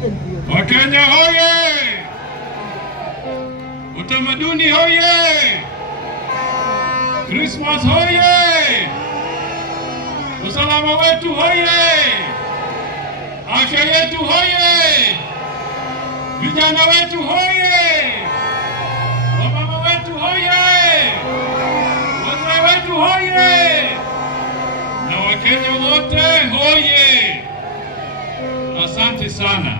Wakenya hoye! Utamaduni hoye! Christmas hoye! Usalama wetu hoye! Afya yetu hoye! Vijana wetu hoye! Wamama wetu hoye! Wazee wetu hoye! Na Wakenya wote hoye! Asante sana.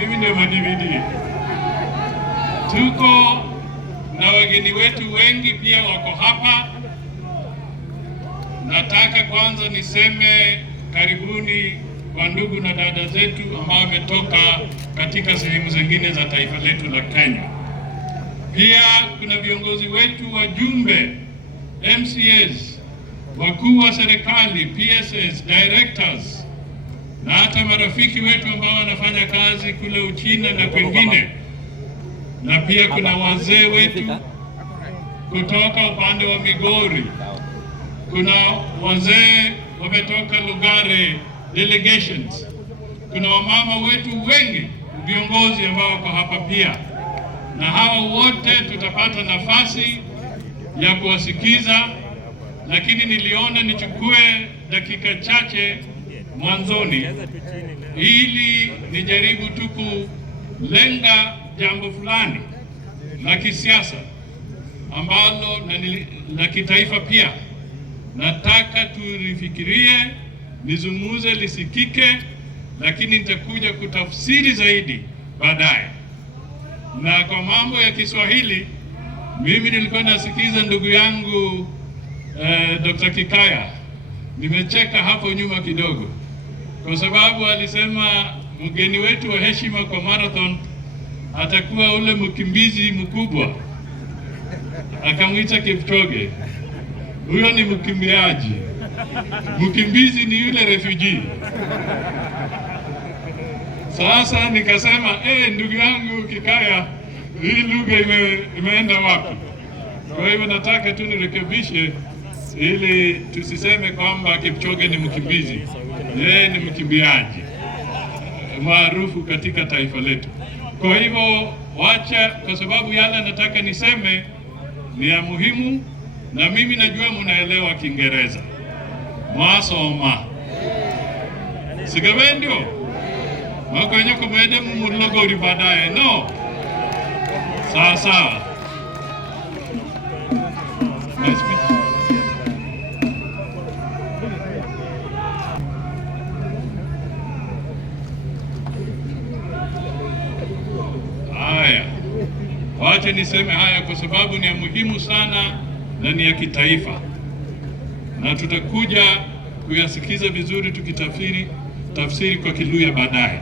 Mimi ndio Mudavadi. Tuko na wageni wetu wengi pia wako hapa. Nataka kwanza niseme karibuni kwa ndugu na dada zetu ambao wametoka katika sehemu zingine za taifa letu la Kenya. Pia kuna viongozi wetu, wajumbe, MCAs, wakuu wa serikali, PSS, directors, na hata marafiki wetu ambao wanafanya kazi kule Uchina na kwingine. Na pia kuna wazee wetu kutoka upande wa Migori. Kuna wazee wametoka Lugare delegations. Kuna wamama wetu wengi, viongozi ambao wako hapa pia. Na hao wote tutapata nafasi ya kuwasikiza, lakini niliona nichukue dakika chache mwanzoni ili nijaribu tu kulenga jambo fulani la kisiasa ambalo la kitaifa pia. Nataka tulifikirie, nizungumze, lisikike, lakini nitakuja kutafsiri zaidi baadaye. Na kwa mambo ya Kiswahili, mimi nilikuwa nasikiza ndugu yangu Dr. Kikaya. Nimecheka hapo nyuma kidogo kwa sababu alisema mgeni wetu wa heshima kwa marathon atakuwa ule mkimbizi mkubwa, akamwita Kipchoge. Huyo ni mkimbiaji, mkimbizi ni yule refugee. Sasa nikasema ndugu yangu Kikaya, hii lugha imeenda wapi? Kwa hivyo nataka tu nirekebishe ili tusiseme kwamba Kipchoge ni mkimbizi. Yeye ni mkimbiaji maarufu katika taifa letu. Kwa hivyo wacha, kwa sababu yale nataka niseme ni ya muhimu, na mimi najua mnaelewa Kiingereza. Mwasoma sigabendio makwenye kumwede mumulogori baadaye, no? Sawa. Wacha niseme haya kwa sababu ni ya muhimu sana na ni ya kitaifa, na tutakuja kuyasikiza vizuri tafsiri kwa Kiluya baadaye.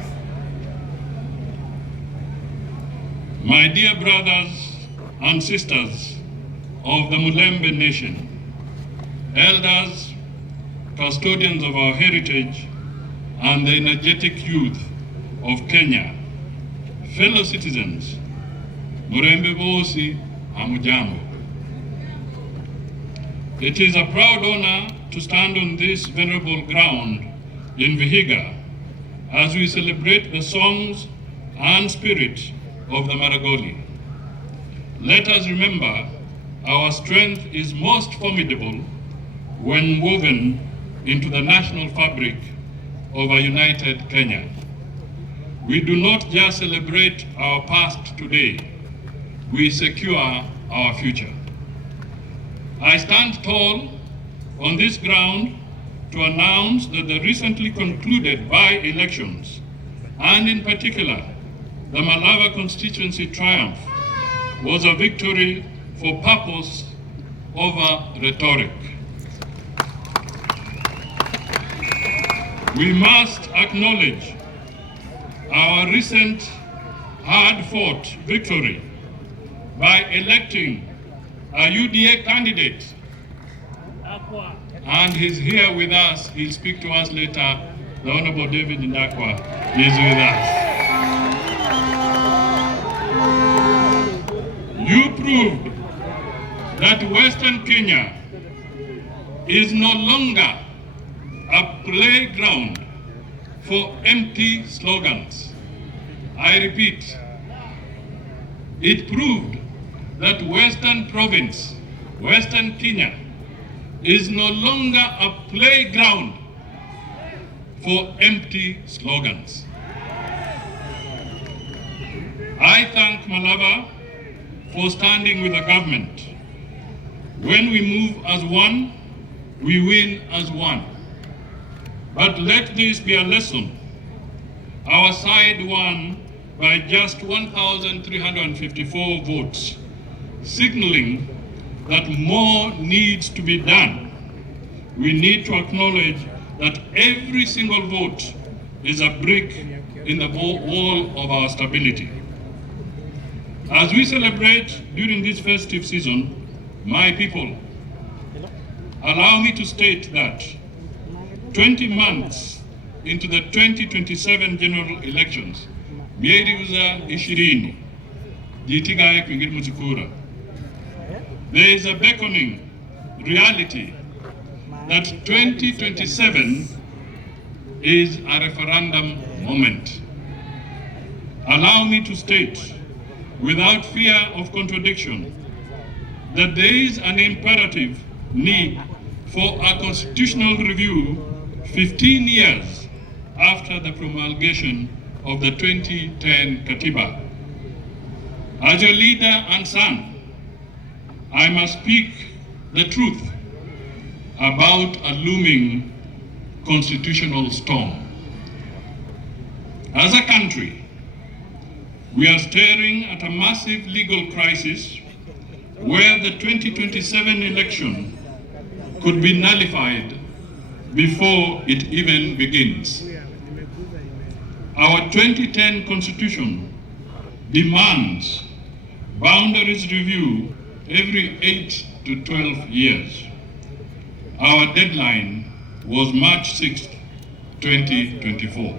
My dear brothers and sisters of the Mulembe nation, elders, custodians of our heritage, and the energetic youth of Kenya, fellow citizens, Murembe Bosi, hamujambo. It is a proud honor to stand on this venerable ground in Vihiga as we celebrate the songs and spirit of the Maragoli. Let us remember our strength is most formidable when woven into the national fabric of a united Kenya. We do not just celebrate our past today, we secure our future. I stand tall on this ground to announce that the recently concluded by-elections, and in particular, the Malava constituency triumph, was a victory for purpose over rhetoric. We must acknowledge our recent hard-fought victory by electing a UDA candidate, and he's here with us. He'll speak to us later. The Honorable David Ndakwa is with us. You proved that Western Kenya is no longer a playground for empty slogans. I repeat, it proved that Western Province, Western Kenya, is no longer a playground for empty slogans. I thank Malava for standing with the government. When we move as one, we win as one. But let this be a lesson. Our side won by just 1,354 votes, signaling that more needs to be done. We need to acknowledge that every single vote is a brick in the wall of our stability. As we celebrate during this festive season, my people, allow me to state that 20 months into the 2027 general elections, there is a beckoning reality that 2027 is a referendum moment. Allow me to state, without fear of contradiction, that there is an imperative need for a constitutional review 15 years after the promulgation of the 2010 Katiba. As your leader and son, I must speak the truth about a looming constitutional storm. As a country, we are staring at a massive legal crisis where the 2027 election could be nullified before it even begins. Our 2010 Constitution demands boundaries review every 8 to 12 years. Our deadline was March 6th, 2024.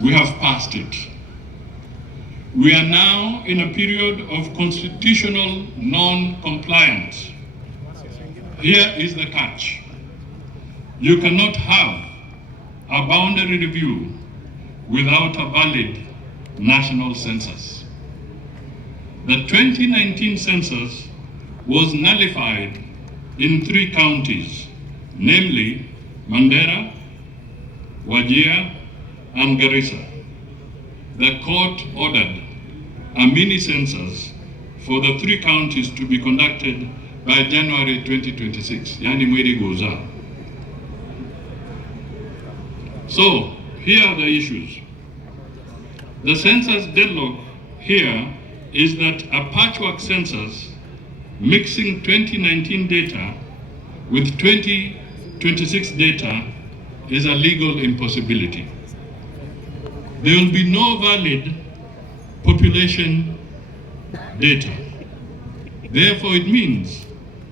We have passed it. We are now in a period of constitutional non-compliance. Here is the catch. You cannot have a boundary review without a valid national census. The 2019 census was nullified in 3 counties, namely Mandera, Wajir, and Garissa. The court ordered a mini census for the 3 counties to be conducted by January 2026, yani mwezi goza. So, here are the issues. The census deadlock here is that a patchwork census mixing 2019 data with 2026 data is a legal impossibility. There will be no valid population data. Therefore, it means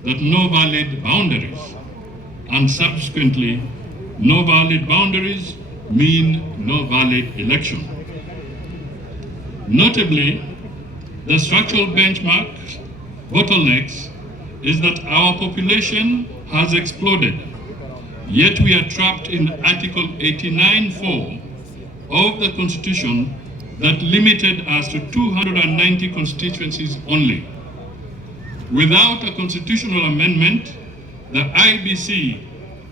that no valid boundaries, and subsequently, no valid boundaries mean no valid election. Notably, the structural benchmark bottlenecks is that our population has exploded, yet we are trapped in Article 89(4) of the Constitution that limited us to 290 constituencies only. Without a constitutional amendment, the IBC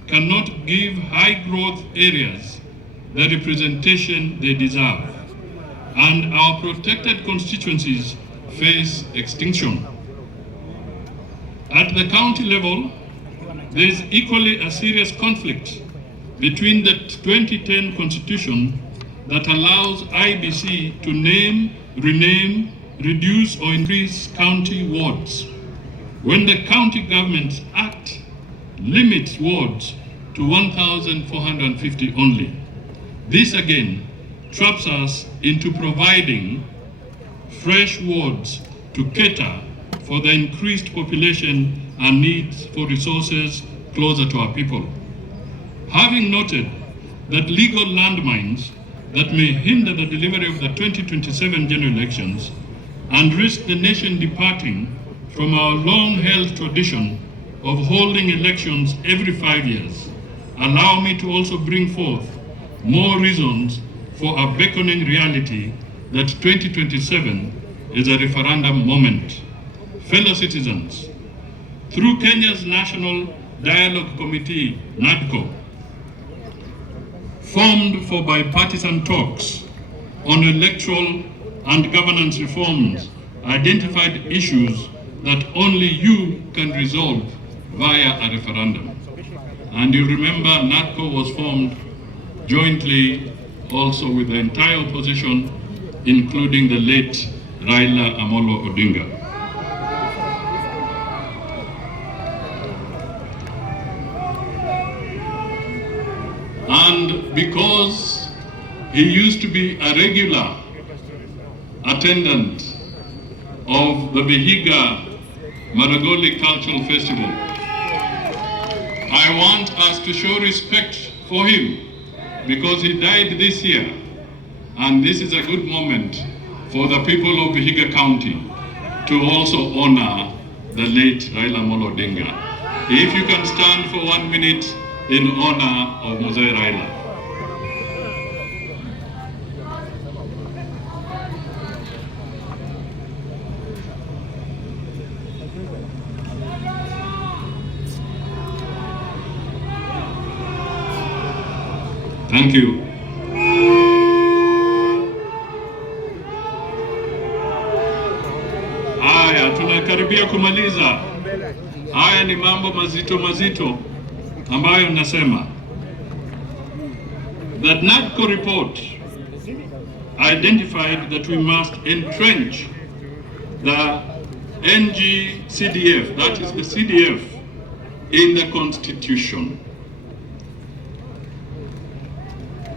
cannot give high growth areas the representation they deserve, and our protected constituencies face extinction. At the county level, there is equally a serious conflict between the 2010 Constitution that allows IBC to name, rename, reduce or increase county wards, when the County Governments Act limits wards to 1,450 only. This again traps us into providing fresh wards to cater for the increased population and needs for resources closer to our people. Having noted that legal landmines that may hinder the delivery of the 2027 general elections and risk the nation departing from our long-held tradition of holding elections every 5 years, allow me to also bring forth more reasons for a beckoning reality that 2027 is a referendum moment. Fellow citizens, through Kenya's National Dialogue Committee, NADCO, formed for bipartisan talks on electoral and governance reforms, identified issues that only you can resolve via a referendum. And you remember NADCO was formed jointly also with the entire opposition, including the late Raila Amolo Odinga. And because he used to be a regular attendant of the Vihiga Maragoli Cultural Festival, I want us to show respect for him because he died this year, and this is a good moment for the people of Vihiga County to also honor the late Raila Amolo Odinga. If you can stand for 1 minute in honor of Musalia Raila. Thank you. Haya, tunakaribia kumaliza. Haya ni mambo mazito mazito ambayo nasema. That NADCO report identified that we must entrench the NG-CDF, that is the CDF, in the Constitution.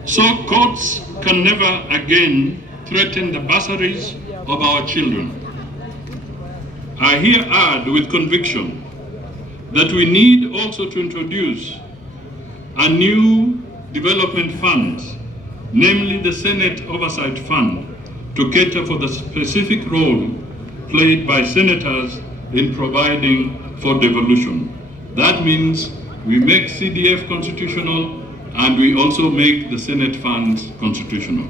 So courts can never again threaten the bursaries of our children. I here add with conviction that we need also to introduce a new development fund, namely the Senate Oversight Fund, to cater for the specific role played by senators in providing for devolution. That means we make CDF constitutional and we also make the Senate funds constitutional.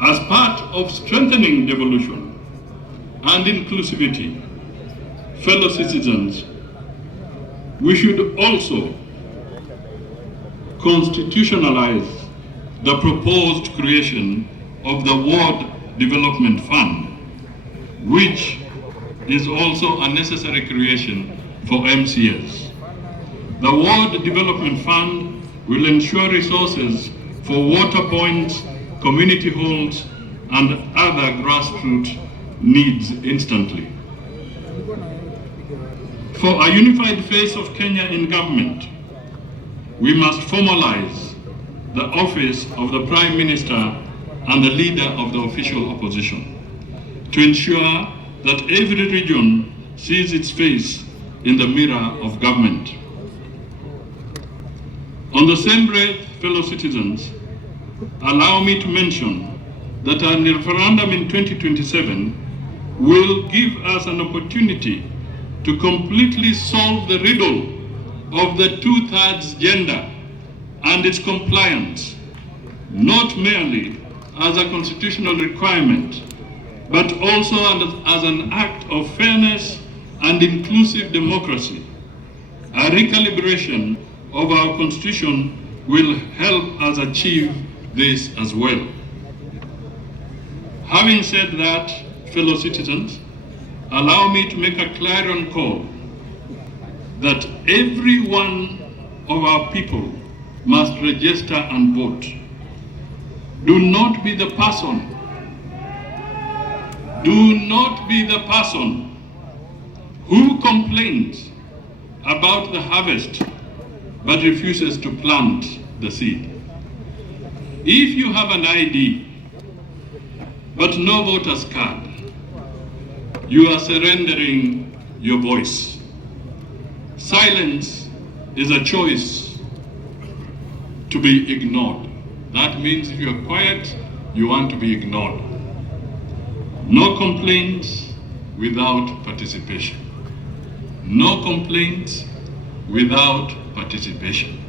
As part of strengthening devolution and inclusivity, fellow citizens, we should also constitutionalize the proposed creation of the Ward Development Fund, which is also a necessary creation for MCS. The Ward Development Fund will ensure resources for water points, community halls, and other grassroots needs instantly. For a unified face of Kenya in government, we must formalize the office of the Prime Minister and the leader of the official opposition to ensure that every region sees its face in the mirror of government. On the same breath, fellow citizens, allow me to mention that a referendum in 2027 will give us an opportunity to completely solve the riddle of the two-thirds gender and its compliance, not merely as a constitutional requirement, but also as an act of fairness and inclusive democracy. A recalibration of our constitution will help us achieve this as well. Having said that, fellow citizens, allow me to make a clarion call that every one of our people must register and vote. Do not be the person who complains about the harvest but refuses to plant the seed. If you have an ID but no voter's card, you are surrendering your voice. Silence is a choice to be ignored. That means if you are quiet, you want to be ignored. No complaints without participation. No complaints without participation.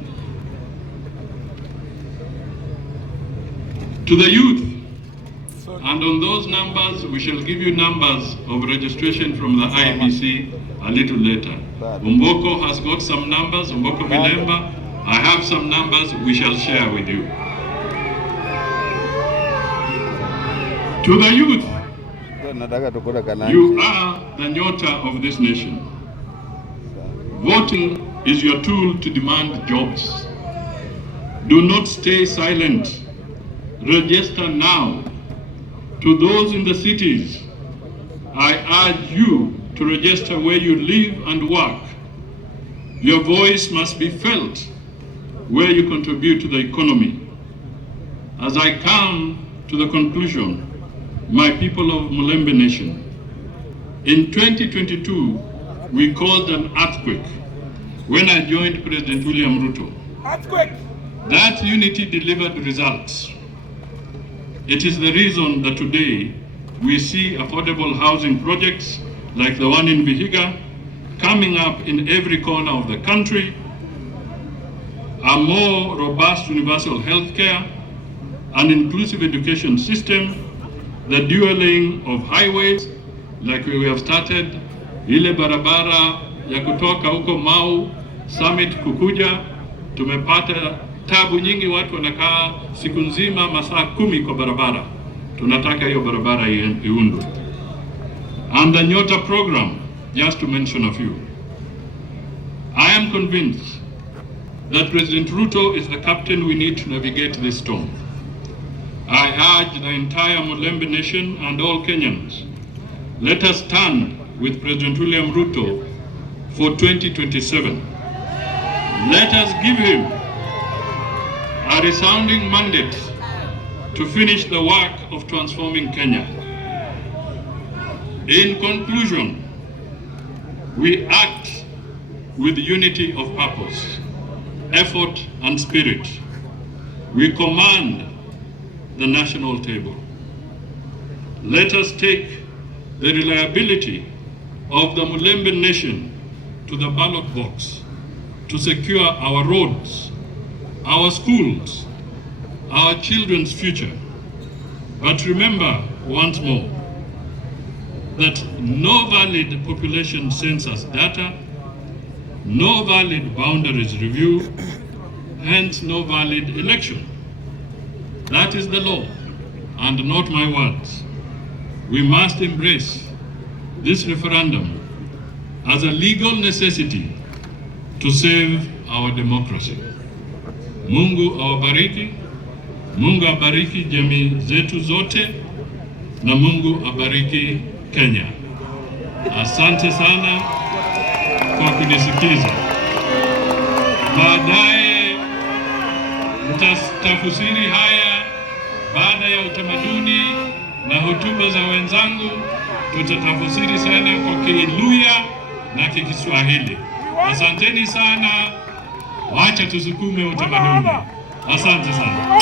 To the youth, and on those numbers, we shall give you numbers of registration from the IBC a little later. Umboko has got some numbers, Umboko Vilemba. I have some numbers we shall share with you. To the youth, you are the nyota of this nation. Voting is your tool to demand jobs. Do not stay silent. Register now. To those in the cities, I urge you to register where you live and work. Your voice must be felt where you contribute to the economy. As I come to the conclusion, my people of Mulembe Nation, in 2022, we caused an earthquake when I joined President William Ruto. Earthquake! That unity delivered results. It is the reason that today we see affordable housing projects like the one in Vihiga coming up in every corner of the country, a more robust universal health care, an inclusive education system, the dualing of highways like we have started, ile barabara ya kutoka huko Mau Summit kukuja, tumepata tabu nyingi, watu wanakaa siku nzima masaa 10 kwa barabara. Tunataka hiyo barabara iundwe. And the Nyota program, just to mention a few. I am convinced that President Ruto is the captain we need to navigate this storm. I urge the entire Mulembe Nation and all Kenyans, let us stand with President William Ruto for 2027. Let us give him a resounding mandate to finish the work of transforming Kenya. In conclusion, we act with unity of purpose, effort and spirit. We command the national table. Let us take the reliability of the Mulembe Nation to the ballot box to secure our roads, our schools, our children's future. But remember once more that no valid population census data, no valid boundaries review, hence no valid election. That is the law and not my words. We must embrace this referendum as a legal necessity to save our democracy. Mungu awabariki, Mungu abariki jamii zetu zote, na Mungu abariki Kenya. Asante sana kwa kunisikiza. Baadaye mtafsiri haya baada ya utamaduni na hotuba za wenzangu, tutatafsiri sana kwa Kiluya na Kiswahili. Asanteni sana. Wacha tusukume utamaduni. Asante sana.